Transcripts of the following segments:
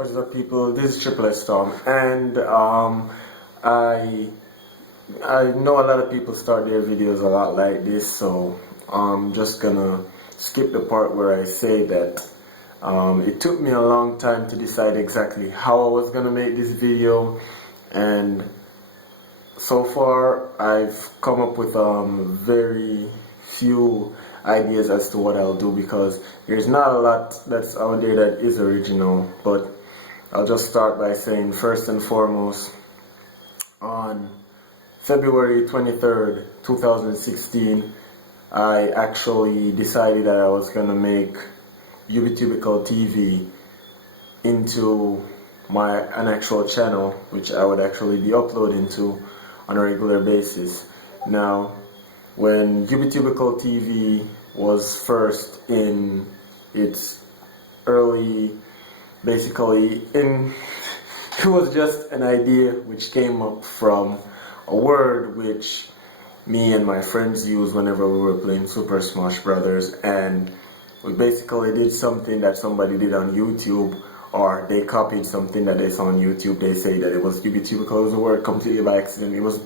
What's up, people? This is Triple S Storm, and I know a lot of people start their videos a lot like this, so I'm just gonna skip the part where I say that it took me a long time to decide exactly how I was gonna make this video, and so far I've come up with very few ideas as to what I'll do, because there's not a lot that's out there that is original. But I'll just start by saying, first and foremost, on February 23rd, 2016, I actually decided that I was gonna make UbiTubical TV into an actual channel, which I would actually be uploading to on a regular basis. Now, when UbiTubical TV was first in its early, it was just an idea which came up from a word which me and my friends used whenever we were playing Super Smash Brothers, and we basically did something that somebody did on YouTube, or they copied something that they saw on YouTube. They say that it was UbiTubical. It was a word completely by accident. It was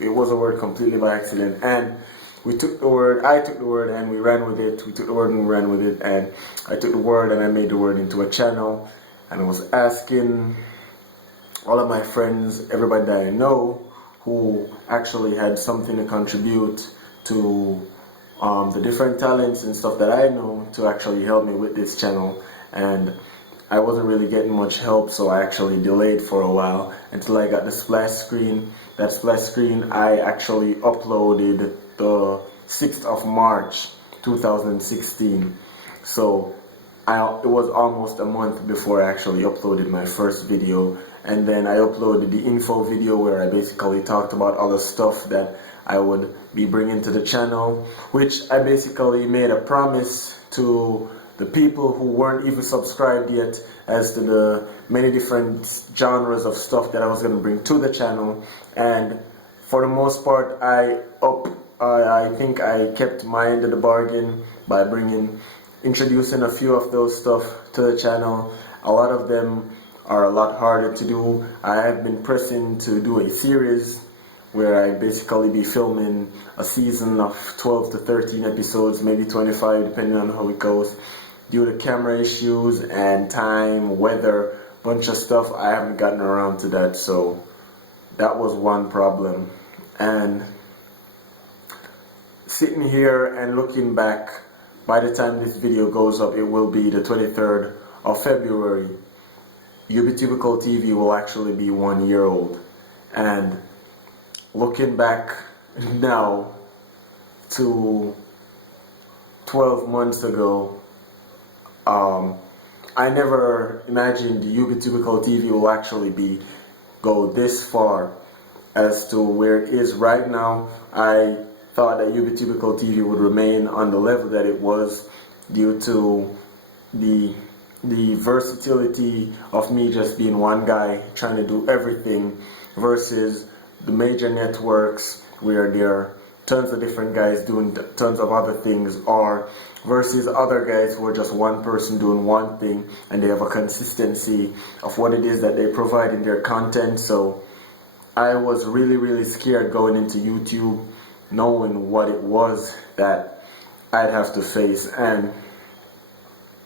a word completely by accident, and we took the word, I took the word and we ran with it. We took the word and we ran with it, and I took the word and I made the word into a channel, and I was asking all of my friends, everybody that I know who actually had something to contribute to the different talents and stuff that I know, to actually help me with this channel. And I wasn't really getting much help, so I actually delayed for a while until I got the splash screen. That splash screen I actually uploaded the 6th of March 2016. So it was almost a month before I actually uploaded my first video, and then I uploaded the info video where I basically talked about all the stuff that I would be bringing to the channel, which I basically made a promise to the people who weren't even subscribed yet as to the many different genres of stuff that I was going to bring to the channel. And for the most part, I think I kept my end of the bargain by introducing a few of those stuff to the channel. A lot of them are a lot harder to do. I have been pressing to do a series where I basically be filming a season of 12 to 13 episodes, maybe 25 depending on how it goes. Due to camera issues and time, weather, bunch of stuff, I haven't gotten around to that, so that was one problem. And sitting here and looking back, by the time this video goes up, it will be the 23rd of February. UbiTubical TV will actually be 1 year old. And looking back now to 12 months ago, I never imagined UbiTubical TV will actually go this far as to where it is right now. I thought that UbiTubical TV would remain on the level that it was due to the versatility of me just being one guy trying to do everything, versus the major networks where there are tons of different guys doing tons of other things, or versus other guys who are just one person doing one thing and they have a consistency of what it is that they provide in their content. So I was really scared going into YouTube, knowing what it was that I'd have to face, and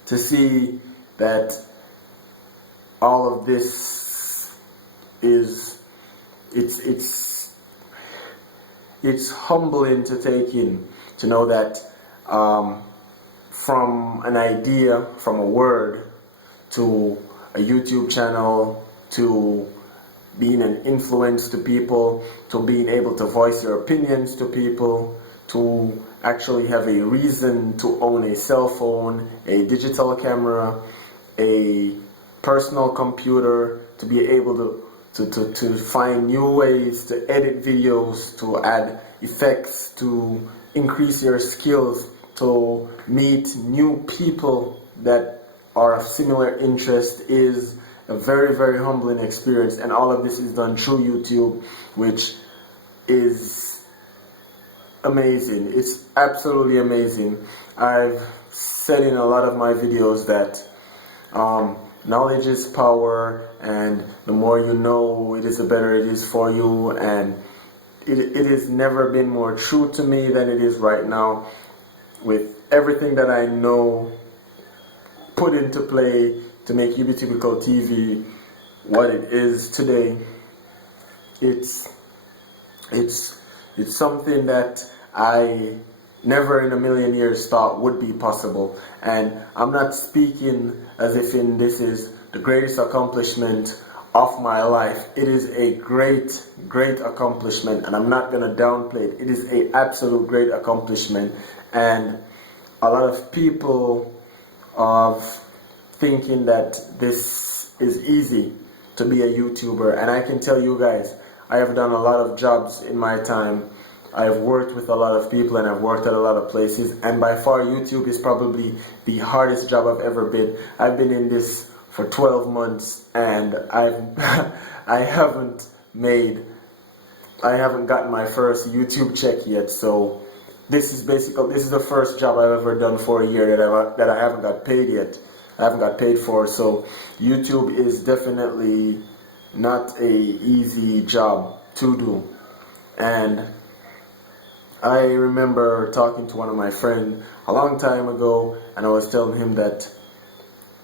to see that all of this is, it's humbling to take in, to know that from an idea, from a word, to a YouTube channel, to being an influence to people, to being able to voice your opinions to people, to actually have a reason to own a cell phone, a digital camera, a personal computer, to be able to find new ways to edit videos, to add effects, to increase your skills, to meet new people that are of similar interest, is a very humbling experience. And all of this is done through YouTube, which is amazing. It's absolutely amazing. I've said in a lot of my videos that knowledge is power, and the more you know, it is the better it is for you. And it has never been more true to me than it is right now. With everything that I know put into play to make UBTubical TV what it is today, it's something that I never in a million years thought would be possible. And I'm not speaking as if this is the greatest accomplishment of my life. It is a great accomplishment, and I'm not going to downplay it. It is an absolute great accomplishment. And a lot of people are thinking that this is easy to be a YouTuber, and I can tell you guys, I have done a lot of jobs in my time. I've worked with a lot of people, and I've worked at a lot of places, and by far YouTube is probably the hardest job I've ever been. I've been in this for 12 months, and I haven't gotten my first YouTube check yet. So this is the first job I've ever done for a year that I haven't got paid yet. I haven't got paid for. So YouTube is definitely not a easy job to do. And I remember talking to one of my friends a long time ago, and I was telling him that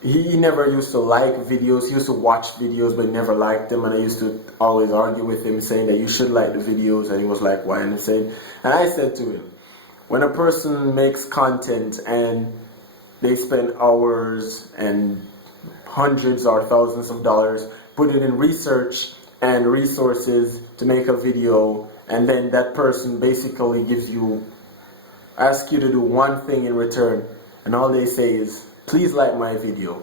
he never used to like videos. He used to watch videos, but he never liked them. And I used to always argue with him, saying that you should like the videos. And he was like, why? And I said to him, when a person makes content and they spend hours and hundreds or thousands of dollars, put it in research and resources to make a video, and then that person basically asks you to do one thing in return, and all they say is, please like my video,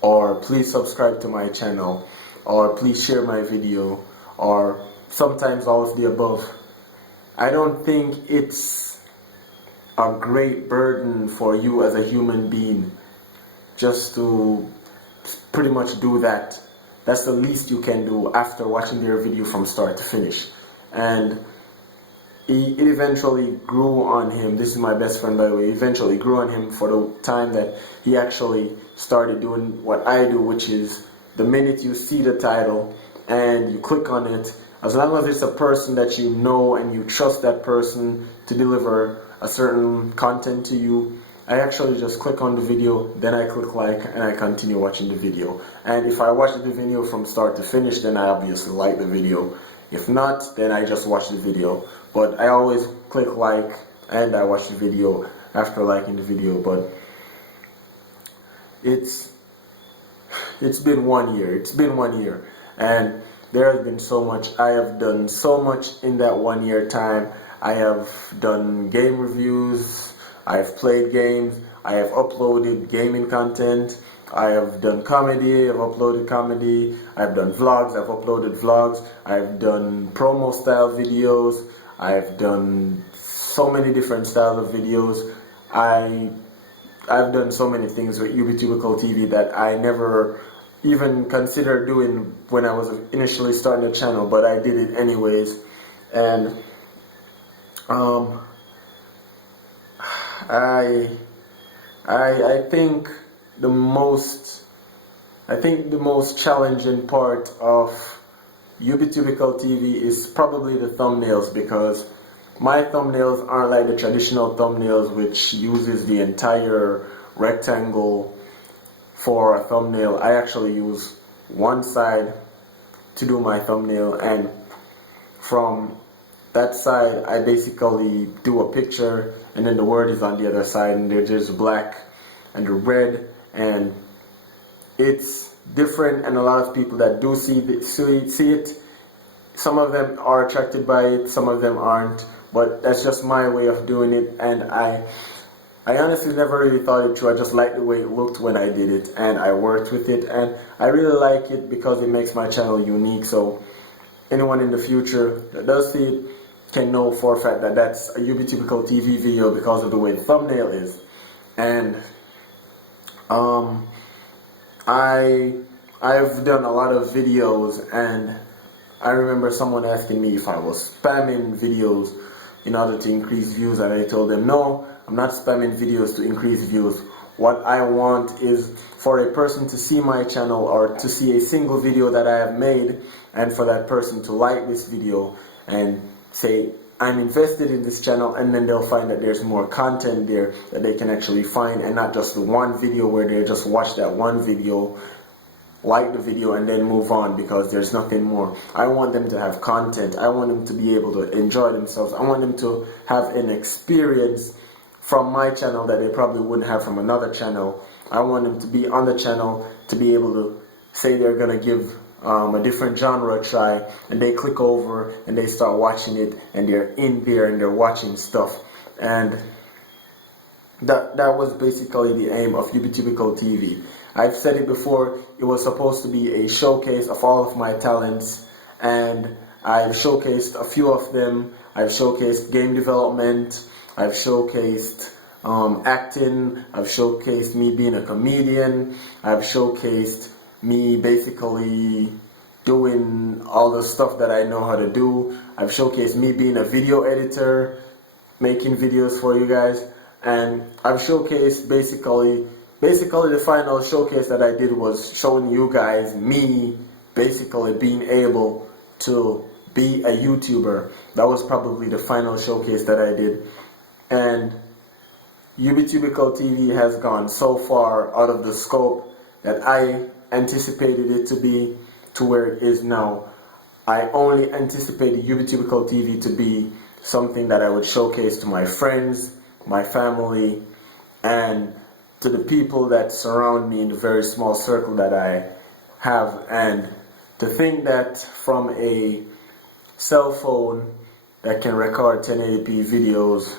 or please subscribe to my channel, or please share my video, or sometimes all of the above. I don't think it's a great burden for you as a human being just to pretty much do that. That's the least you can do after watching their video from start to finish. And it eventually grew on him. This is my best friend, by the way. It eventually grew on him for the time that he actually started doing what I do, which is the minute you see the title and you click on it, as long as it's a person that you know and you trust that person to deliver a certain content to you, I actually just click on the video, then I click like, and I continue watching the video. And if I watch the video from start to finish, then I obviously like the video. If not, then I just watch the video. But I always click like, and I watch the video after liking the video. But it's been 1 year. It's been 1 year. And there has been so much. I have done so much in that 1 year time. I have done game reviews, I have played games, I have uploaded gaming content, I have done comedy, I've uploaded comedy, I've done vlogs, I've uploaded vlogs, I've done promo style videos, I've done so many different styles of videos. I've done so many things with UBTubical TV that I never even considered doing when I was initially starting the channel, but I did it anyways. And I think the most challenging part of UBTubical TV is probably the thumbnails, because my thumbnails aren't like the traditional thumbnails which uses the entire rectangle for a thumbnail. I actually use one side to do my thumbnail, and from that side I basically do a picture, and then the word is on the other side, and there's just black and the red, and it's different. And a lot of people that do see it, some of them are attracted by it, some of them aren't, but that's just my way of doing it. And I honestly never really thought it through. I just liked the way it looked when I did it, and I worked with it, and I really like it because it makes my channel unique. So anyone in the future that does see it can know for a fact that that's a UBTubical TV video because of the way the thumbnail is. And I've done a lot of videos, and I remember someone asking me if I was spamming videos in order to increase views, and I told them no, I'm not spamming videos to increase views. what I want is for a person to see my channel or to see a single video that I have made, and for that person to like this video and say, I'm invested in this channel, and then they'll find that there's more content there that they can actually find, and not just the one video where they just watch that one video, like the video, and then move on because there's nothing more. I want them to have content. I want them to be able to enjoy themselves. I want them to have an experience from my channel that they probably wouldn't have from another channel. I want them to be on the channel to be able to say they're going to give a different genre a try, and they click over and they start watching it, and they're in there and they're watching stuff. And that was basically the aim of UbiTubical TV. I've said it before, it was supposed to be a showcase of all of my talents, and I've showcased a few of them. I've showcased game development, I've showcased acting, I've showcased me being a comedian, I've showcased me basically doing all the stuff that I know how to do. I've showcased me being a video editor, making videos for you guys, and I've showcased basically the final showcase that I did was showing you guys me basically being able to be a YouTuber. That was probably the final showcase that I did. And UbiTubical TV has gone so far out of the scope that I anticipated it to be to where it is now. I only anticipated UbiTubical TV to be something that I would showcase to my friends, my family, and to the people that surround me in the very small circle that I have. And to think that from a cell phone that can record 1080p videos,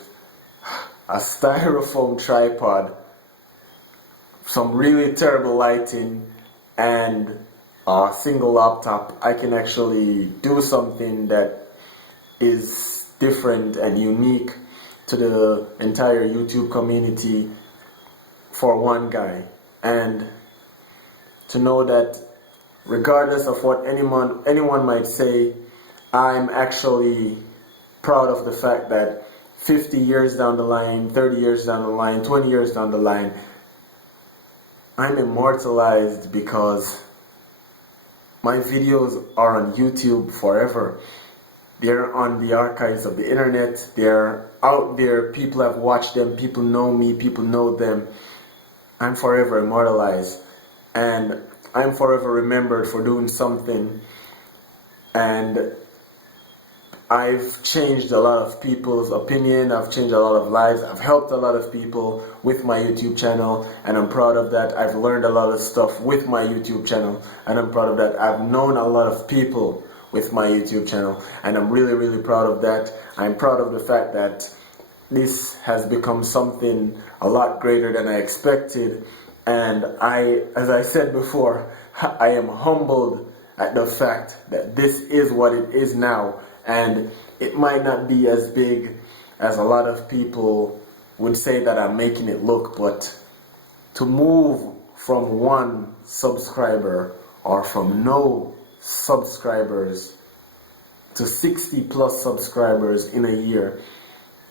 a styrofoam tripod, some really terrible lighting, and a single laptop, I can actually do something that is different and unique to the entire YouTube community for one guy. And to know that regardless of what anyone might say, I'm actually proud of the fact that 50 years down the line, 30 years down the line, 20 years down the line, I'm immortalized because my videos are on YouTube forever. They're on the archives of the internet. They're out there. People have watched them. People know me. People know them. I'm forever immortalized. And I'm forever remembered for doing something. And I've changed a lot of people's opinion. I've changed a lot of lives. I've helped a lot of people with my YouTube channel, and I'm proud of that. I've learned a lot of stuff with my YouTube channel, and I'm proud of that. I've known a lot of people with my YouTube channel, and I'm really, really proud of that. I'm proud of the fact that this has become something a lot greater than I expected, and as I said before, I am humbled at the fact that this is what it is now. And it might not be as big as a lot of people would say that I'm making it look, but to move from 1 subscriber or from no subscribers to 60 plus subscribers in a year,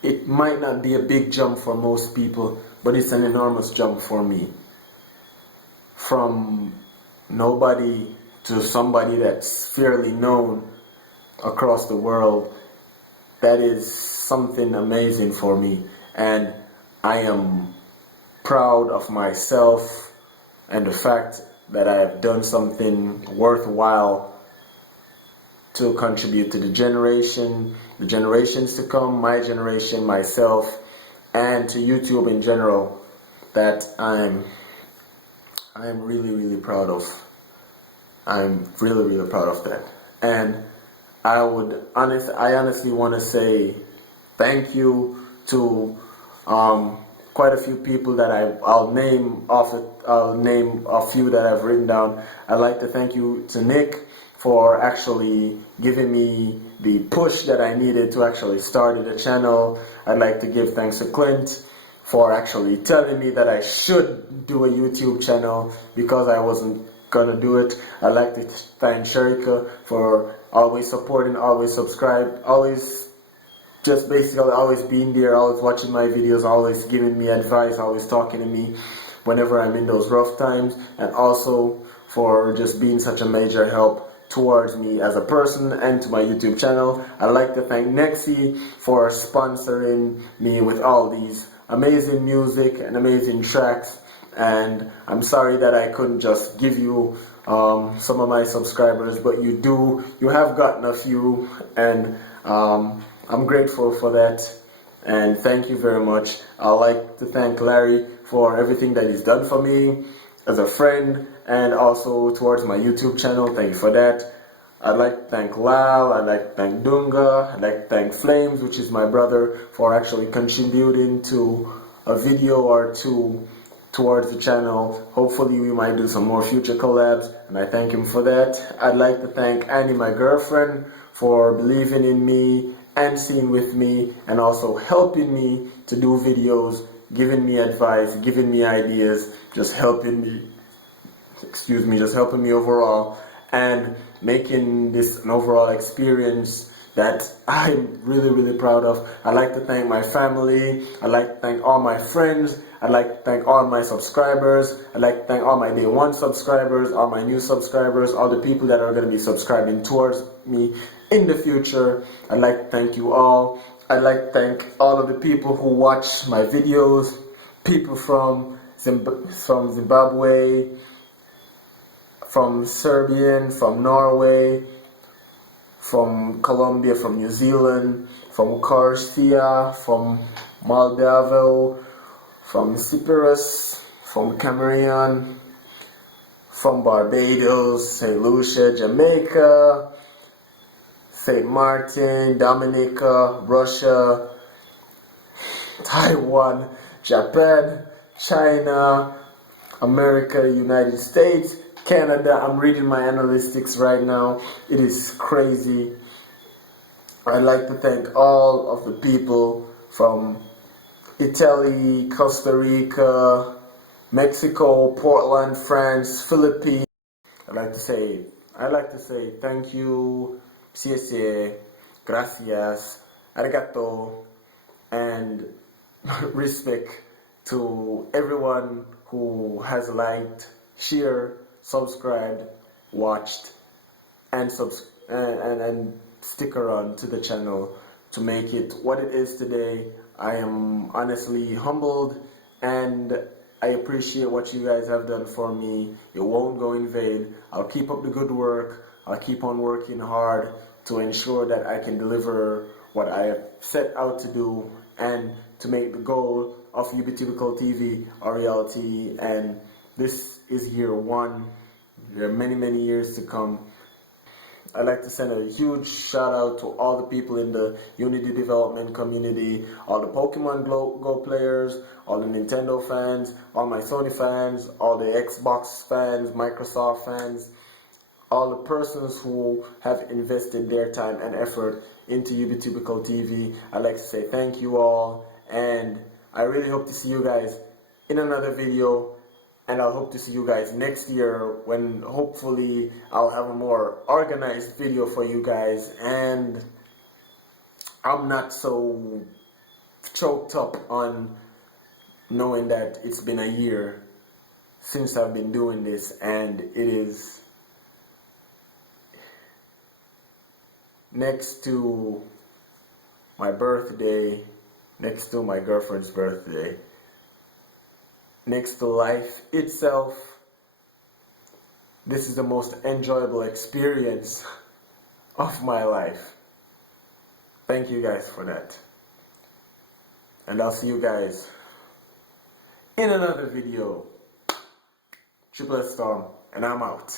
it might not be a big jump for most people, but it's an enormous jump for me. From nobody to somebody that's fairly known across the world, that is something amazing for me, and I am proud of myself and the fact that I have done something worthwhile to contribute to the generations to come, my generation, myself, and to YouTube in general, that I'm really, really proud of. I'm really, really proud of that. And I honestly want to say thank you to quite a few people that I'll name a few that I've written down. I'd like to thank you to Nick for actually giving me the push that I needed to actually start the channel. I'd like to give thanks to Clint for actually telling me that I should do a YouTube channel because I wasn't gonna do it. I'd like to thank Sharika for always supporting, always subscribed, always just basically always being there, always watching my videos, always giving me advice, always talking to me. whenever I'm in those rough times, and also for just being such a major help towards me as a person and to my YouTube channel. I'd like to thank Nexi for sponsoring me with all these amazing music and amazing tracks, and I'm sorry that I couldn't just give you some of my subscribers, but you have gotten a few, and I'm grateful for that, and thank you very much. I'd like to thank Larry for everything that he's done for me as a friend and also towards my YouTube channel. Thank you for that. I'd like to thank Lal, I'd like to thank Dunga, I'd like to thank Flames, which is my brother, for actually contributing to a video or two towards the channel. Hopefully we might do some more future collabs, and I thank him for that. I'd like to thank Annie, my girlfriend, for believing in me and seeing with me and also helping me to do videos, giving me advice, giving me ideas, just helping me, just helping me overall, and making this an overall experience that I'm really proud of. I'd like to thank my family, I'd like to thank all my friends, I'd like to thank all my subscribers, I'd like to thank all my day one subscribers, all my new subscribers, all the people that are going to be subscribing towards me in the future. I'd like to thank you all. I'd like to thank all of the people who watch my videos, people from Zimbabwe, from Serbia, from Norway, from Colombia, from New Zealand, from Corsia, from Moldova, from Cyprus, from Cameroon, from Barbados, St. Lucia, Jamaica, St. Martin, Dominica, Russia, Taiwan, Japan, China, America, United States, Canada. I'm reading my analytics right now. It is crazy. I'd like to thank all of the people from Italy, Costa Rica, Mexico, Portland, France, Philippines. I'd like to say thank you, siete, gracias, arigato, and respect to everyone who has liked, shared, subscribed, watched, and stick around to the channel to make it what it is today. I am honestly humbled, and I appreciate what you guys have done for me. It won't go in vain. I'll keep up the good work. I'll keep on working hard to ensure that I can deliver what I have set out to do and to make the goal of UBTubical TV a reality. And this is year one. There are many years to come. I'd like to send a huge shout out to all the people in the Unity development community, all the Pokemon Go players, all the Nintendo fans, all my Sony fans, all the Xbox fans, Microsoft fans, all the persons who have invested their time and effort into UBTubical TV. I'd like to say thank you all, and I really hope to see you guys in another video. And I'll hope to see you guys next year when hopefully I'll have a more organized video for you guys, and I'm not so choked up on knowing that it's been a year since I've been doing this, and it is next to my birthday, next to my girlfriend's birthday, next to life itself. This is the most enjoyable experience of my life. Thank you guys for that. And I'll see you guys in another video. Triple S Storm, and I'm out.